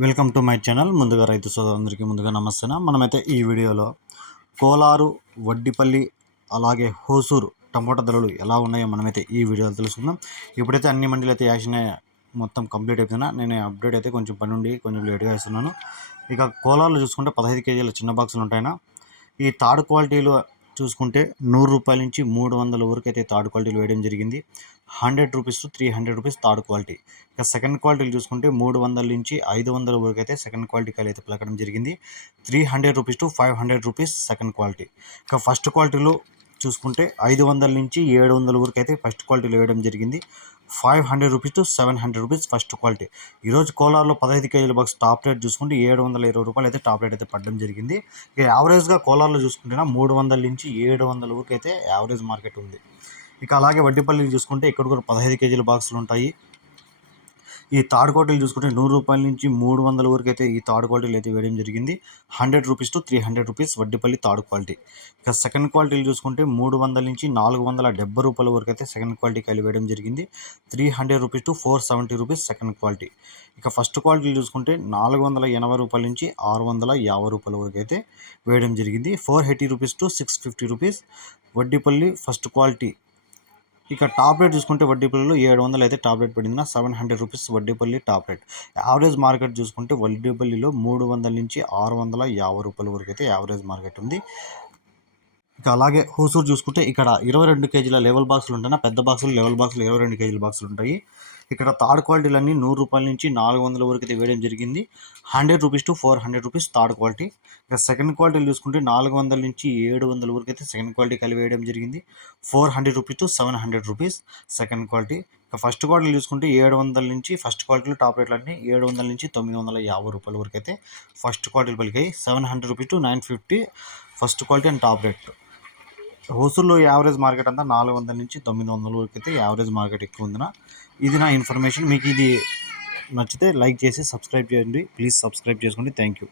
Welcome to my channel. ముందుగా రైతు సోదరులందరికీ ముందుగా నమస్తే మనమైతే ఈ వీడియోలో కోలారు వడ్డిపల్లి అలాగే హోసూరు టమోటా ధరలు ఎలా ఉన్నాయో మనమైతే ఈ వీడియోలో తెలుసుకుందాం. ఇప్పుడైతే అన్ని మండీలు అయితే యాక్షన్ మొత్తం కంప్లీట్ అయిపోయినా నేను అప్డేట్ అయితే కొంచెం పని ఉండి కొంచెం లేట్గా ఇస్తున్నాను ఇక కోలార్లు చూసుకుంటే పదహైదు కేజీల చిన్న బాక్సులు ఉంటాయినా. ఈ థర్డ్ క్వాలిటీలో చూసుకుంటే నూరు రూపాయల నుంచి మూడు వందల వరకు అయితే థర్డ్ క్వాలిటీలు వేయడం జరిగింది. Hundred rupees to three hundred rupees third quality. ఇక సెకండ్ క్వాలిటీలు చూసుకుంటే మూడు వందల నుంచి ఐదు వందల వరకు అయితే సెకండ్ క్వాలిటీ కాయలు అయితే పలకడం జరిగింది. Three hundred rupees to five hundred rupees second quality. ఇక ఫస్ట్ క్వాలిటీలో చూసుకుంటే ఐదు వందల నుంచి ఏడు వందల వరకు అయితే ఫస్ట్ క్వాలిటీలో వేయడం జరిగింది. Five hundred rupees to seven hundred rupees first quality ఈరోజు కోలార్లో పదహైదు కేజీల బాక్స్ టాప్ రేట్ చూసుకుంటే ఏడు వందల ఇరవై రూపాయలు అయితే టాప్ రేట్ అయితే పడడం జరిగింది. ఇక యావరేజ్గా కోలార్లో చూసుకుంటే మూడు వందల నుంచి ఏడు వందల వరకు అయితే యావరేజ్ మార్కెట్ ఉంది. ఇక అలాగే వడ్డీపల్లి చూసుకుంటే ఇక్కడ కూడా పదహైదు కేజీల బాక్సులు ఉంటాయి. ఈ థర్డ్ క్వాలిటీలు చూసుకుంటే నూరు రూపాయల నుంచి మూడు వందల వరకు అయితే ఈ థర్డ్ క్వాలిటీలు అయితే వేయడం జరిగింది. Hundred rupees to three hundred rupees Vaddipalli third quality. ఇక సెకండ్ క్వాలిటీలు చూసుకుంటే మూడు వందల నుంచి నాలుగు వందల డెబ్బై రూపాయల వరకు అయితే సెకండ్ క్వాలిటీ కాయలు వేయడం జరిగింది. Three hundred rupees to four seventy rupees second quality. ఇక ఫస్ట్ క్వాలిటీలు చూసుకుంటే నాలుగు వందల ఎనభై రూపాయల నుంచి ఆరు వందల యాభై రూపాయల వరకు అయితే వేయడం జరిగింది. Four eighty rupees to six fifty rupees Vaddipalli first quality ఇక టాబ్లెట్ రేట్ చూసుకుంటే వడ్డీపల్లిలో ఏడు వందలు అయితే టాబ్లెట్ పడిందిన పడింది seven hundred rupees Vaddipalli tablet average market చూసుకుంటే వడ్డీపల్లిలో మూడు వందల నుంచి ఆరు వందల యాభై రూపాయల వరకు అయితే యావరేజ్ మార్కెట్ ఉంది. ఇక అలాగే హోసూరు చూసుకుంటే ఇక్కడ ఇరవై రెండు కేజీల లెవెల్ బాక్సులు ఉంటాయి పెద్ద బాక్సులు లెవెల్ బాక్సులు ఇరవై రెండు కేజీల బాక్సులు ఉంటాయి. ఇక్కడ థర్డ్ క్వాలిటీలన్నీ నూరు రూపాయల నుంచి నాలుగు వందల వరకు అయితే వేయడం జరిగింది. Hundred rupees to four hundred rupees third quality. ఇక సెకండ్ క్వాలిటీలు చూసుకుంటే నాలుగు వందల నుంచి ఏడు వందల వరకు అయితే సెకండ్ క్వాలిటీ కలిపి వేయడం జరిగింది. Four hundred rupees to seven hundred rupees second quality. ఇక ఫస్ట్ క్వాలిటీ చూసుకుంటే ఏడు వందల నుంచి ఫస్ట్ క్వాలిటీలో టాప్ రేట్లు అన్నీ ఏడు వందల నుంచి తొమ్మిది వందల యాభై రూపాయల వరకు అయితే ఫస్ట్ క్వాలిటీలు పలికాయి. Seven hundred rupees to nine fifty first quality and top rate. హోసూర్లో average market అంతా నాలుగు వందల నుంచి తొమ్మిది వందల వరకు అయితే యావరేజ్ మార్కెట్ ఎక్కువ ఉందిన. ఇది నా ఇన్ఫర్మేషన్ మీకు ఇది నచ్చితే లైక్ చేసి సబ్స్క్రైబ్ చేయండి. ప్లీజ్ సబ్స్క్రైబ్ చేసుకోండి. Thank you